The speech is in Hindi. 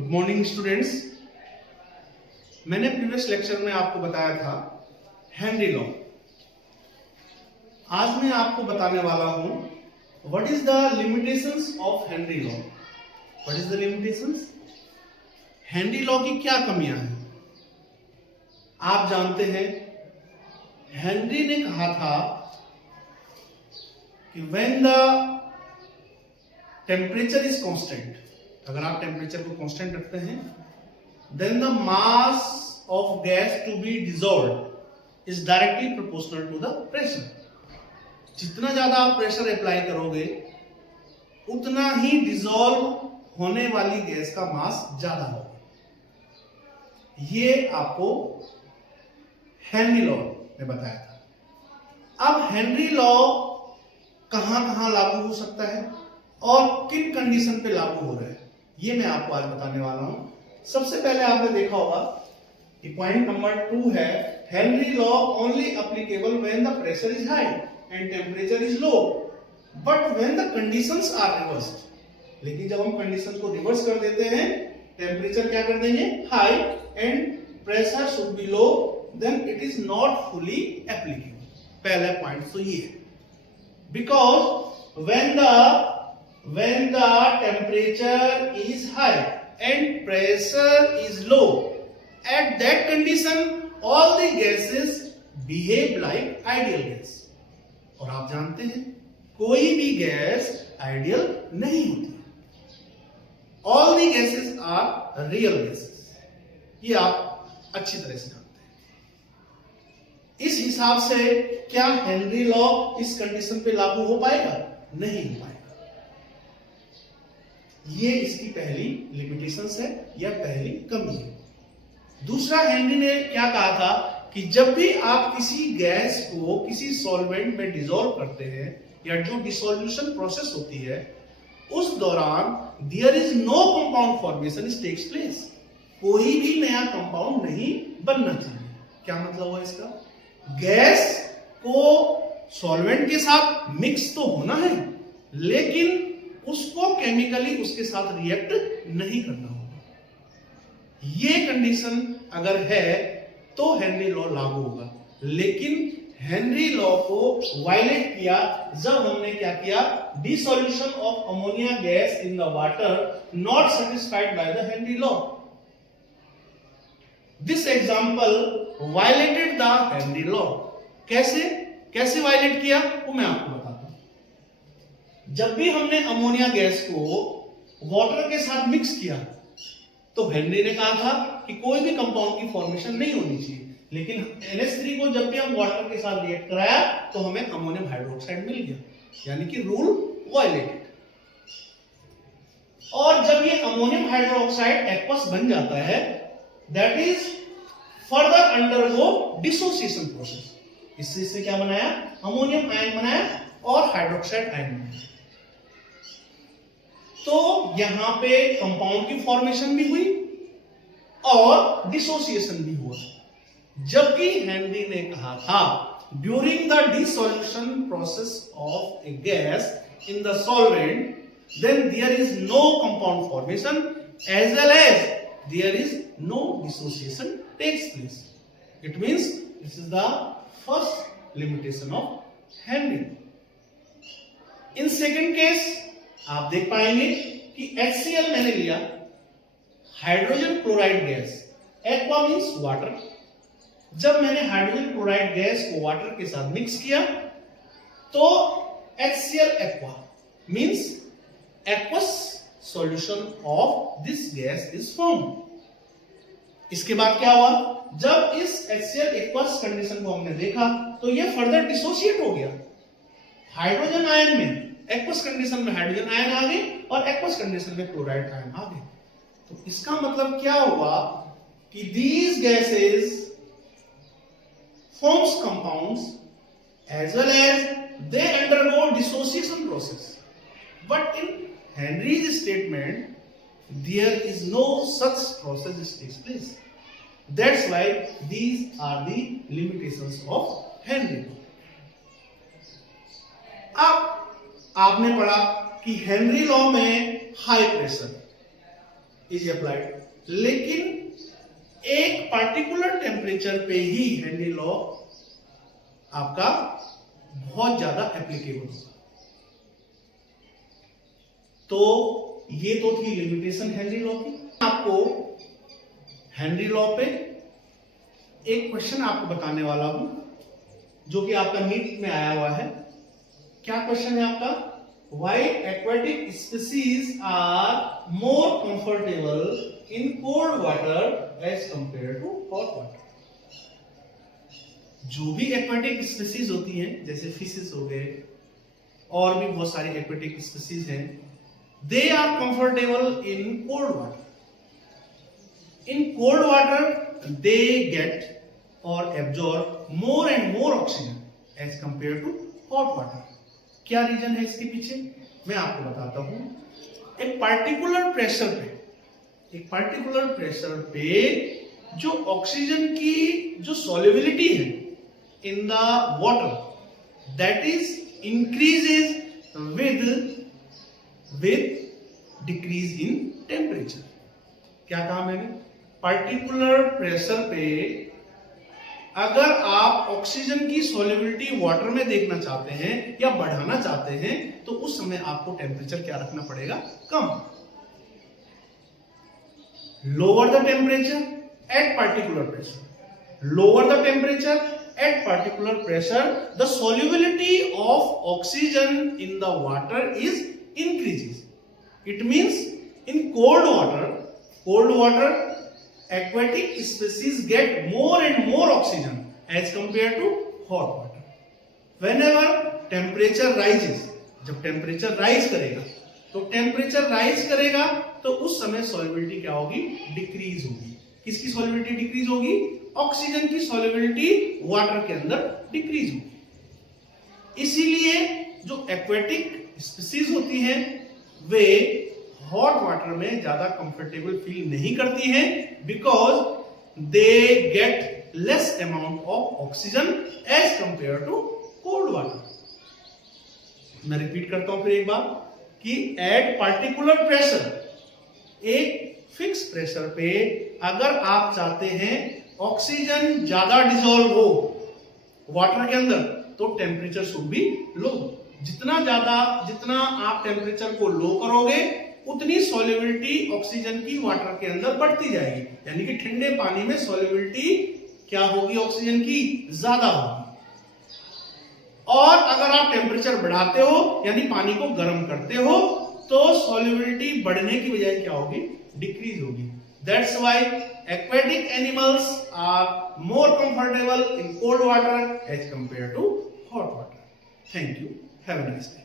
Good morning students. मैंने प्रीवियस लेक्चर में आपको बताया था हेनरी लॉ। आज मैं आपको बताने वाला हूं what is the limitations of Henry law. What is the limitations? Henry law की क्या कमियां हैं? आप जानते हैं हेनरी ने कहा था कि when the temperature is constant, अगर आप टेम्परेचर को कांस्टेंट रखते हैं, then the mass of gas to be dissolved is directly proportional to the pressure. जितना ज्यादा आप प्रेशर अप्लाई करोगे उतना ही डिसॉल्व होने वाली गैस का मास ज्यादा होगा। ये आपको हेनरी लॉ ने बताया था। अब हेनरी लॉ कहां कहां लागू हो सकता है और किन कंडीशन पे लागू हो रहा है, ये मैं आपको आज बताने वाला हूं। सबसे पहले आपने देखा होगा कि पॉइंट नंबर 2 है Henry law only applicable when the pressure is high and temperature is low but when the conditions are reversed. लेकिन जब हम कंडीशन को रिवर्स कर देते हैं, टेम्परेचर क्या कर देंगे high and pressure should be low, then it is not fully applicable. पहला पॉइंट तो ये है, because when the temperature is high and pressure is low, at that condition all the gases behave like ideal gas। और आप जानते हैं कोई भी गैस आइडियल नहीं होती। all the gases are real gases, ये आप अच्छी तरह से जानते हैं। इस हिसाब से क्या हेनरी लॉ इस कंडीशन पे लागू हो पाएगा? नहीं हो पाएगा। ये इसकी पहली लिमिटेशंस है या पहली कमी है। दूसरा, हेनरी ने क्या कहा था कि जब भी आप किसी गैस को किसी सॉल्वेंट में डिसॉल्व करते हैं या जो डिसोल्यूशन प्रोसेस होती है, उस दौरान there is no compound formation is takes place. कोई भी नया कंपाउंड नहीं बनना चाहिए। क्या मतलब हुआ इसका? गैस को सॉल्वेंट के साथ मिक्स तो होना है, लेकिन उसको केमिकली उसके साथ रिएक्ट नहीं करना होगा। ये कंडीशन अगर है तो हेनरी लॉ लागू होगा। लेकिन हेनरी लॉ को वायलेट किया जब हमने क्या किया? Dissolution of ammonia gas in the water not satisfied by the Henry law. This example violated the Henry law. कैसे वायलेट किया वो मैं आपको बताता हूं। जब भी हमने अमोनिया गैस को वाटर के साथ मिक्स किया तो हेनरी ने कहा था कि कोई भी कंपाउंड की फॉर्मेशन नहीं होनी चाहिए, लेकिन NH3 को जब भी हम वाटर के साथ रिएक्ट कराया तो हमें अमोनियम हाइड्रोक्साइड मिल गया, यानी कि रूल वायलेटेड। और जब ये अमोनियम हाइड्रोक्साइड एक्वस बन जाता है, that is further undergo dissociation process. इससे क्या बनाया? अमोनियम आयन बनाया और हाइड्रोक्साइड आयन बनाया। तो यहां पे कंपाउंड की फॉर्मेशन भी हुई और डिसोसिएशन भी हुआ। जबकि हेनरी ने कहा था during the dissolution process of a gas in the solvent, then there is no compound formation as well as there is no dissociation takes place. It means this is the first limitation of Henry. In second case आप देख पाएंगे कि HCl मैंने लिया, hydrogen chloride gas, aqua means water. जब मैंने हाइड्रोजन क्लोराइड गैस को वाटर के साथ मिक्स किया तो HCl aqua means aqueous solution of this gas is formed. इसके बाद क्या हुआ? जब इस HCl एक्वस कंडीशन को हमने देखा तो यह फर्दर डिसोसिएट हो गया। हाइड्रोजन आयन में एक्वस कंडीशन में हाइड्रोजन आयन आ गए और एक्वस कंडीशन में क्लोराइड आयन आ गए। तो इसका मतलब क्या हुआ कि these gases forms compounds as well as they undergo dissociation process, but in Henry's statement there is no such process that takes place. That's why these are the limitations of Henry law. अब आपने पढ़ा कि हेनरी लॉ में हाई प्रेशर इज अप्लाइड, लेकिन एक पार्टिकुलर टेम्परेचर पे ही हेनरी लॉ आपका बहुत ज्यादा एप्लीकेबल होगा। तो ये तो थी लिमिटेशन हेनरी लॉ की। आपको हेनरी लॉ पे एक क्वेश्चन आपको बताने वाला हूं जो कि आपका नीट में आया हुआ है। क्या क्वेश्चन है आपका? Why aquatic species are more comfortable in cold water as compare to hot water. जो भी एक्वेटिक स्पीसीज होती हैं, जैसे फिशेस हो गए और भी बहुत सारी एक्वेटिक स्पीसीज हैं, they are comfortable in cold water. In cold water they get or absorb more and more oxygen as compared to hot water. क्या रीजन है इसके पीछे? मैं आपको बताता हूं। एक पार्टिकुलर प्रेशर पे जो ऑक्सीजन की जो सॉल्युबिलिटी है इन the water that is increases with decrease in temperature. क्या कहा मैंने? पार्टिकुलर प्रेशर पे अगर आप ऑक्सीजन की सॉल्युबिलिटी वाटर में देखना चाहते हैं या बढ़ाना चाहते हैं तो उस समय आपको टेम्परेचर क्या रखना पड़ेगा? कम। Lower the temperature at particular pressure, lower the temperature at particular pressure the solubility of oxygen in the water is increases. It means in cold water aquatic species get more and more oxygen as compared to hot water. Whenever temperature rises, जब टेम्परेचर राइज करेगा तो तो उस समय सॉल्युबिलिटी क्या होगी? डिक्रीज होगी। किसकी सॉल्युबिलिटी डिक्रीज होगी? ऑक्सीजन की सॉल्युबिलिटी वाटर के अंदर डिक्रीज होगी। इसीलिए जो एक्वेटिक स्पीसीज होती हैं वे हॉट वाटर में ज्यादा कंफर्टेबल फील नहीं करती हैं, because they get less amount of oxygen as compare to cold water. मैं रिपीट करता हूं फिर एक बार कि एट पार्टिकुलर प्रेशर, एक फिक्स प्रेशर पे अगर आप चाहते हैं ऑक्सीजन ज्यादा डिसॉल्व हो वाटर के अंदर तो टेम्परेचर शुड बी लो। जितना आप टेम्परेचर को लो करोगे उतनी सॉल्युबिलिटी ऑक्सीजन की वाटर के अंदर बढ़ती जाएगी, यानी कि ठंडे पानी में सॉल्युबिलिटी क्या होगी? ऑक्सीजन की ज्यादा होगी। और अगर आप टेम्परेचर बढ़ाते हो यानी पानी को गर्म करते हो तो सॉल्युबिलिटी बढ़ने की बजाय क्या होगी? डिक्रीज होगी। That's why aquatic animals are more comfortable in cold water as compare to hot water. Thank you, have a nice day.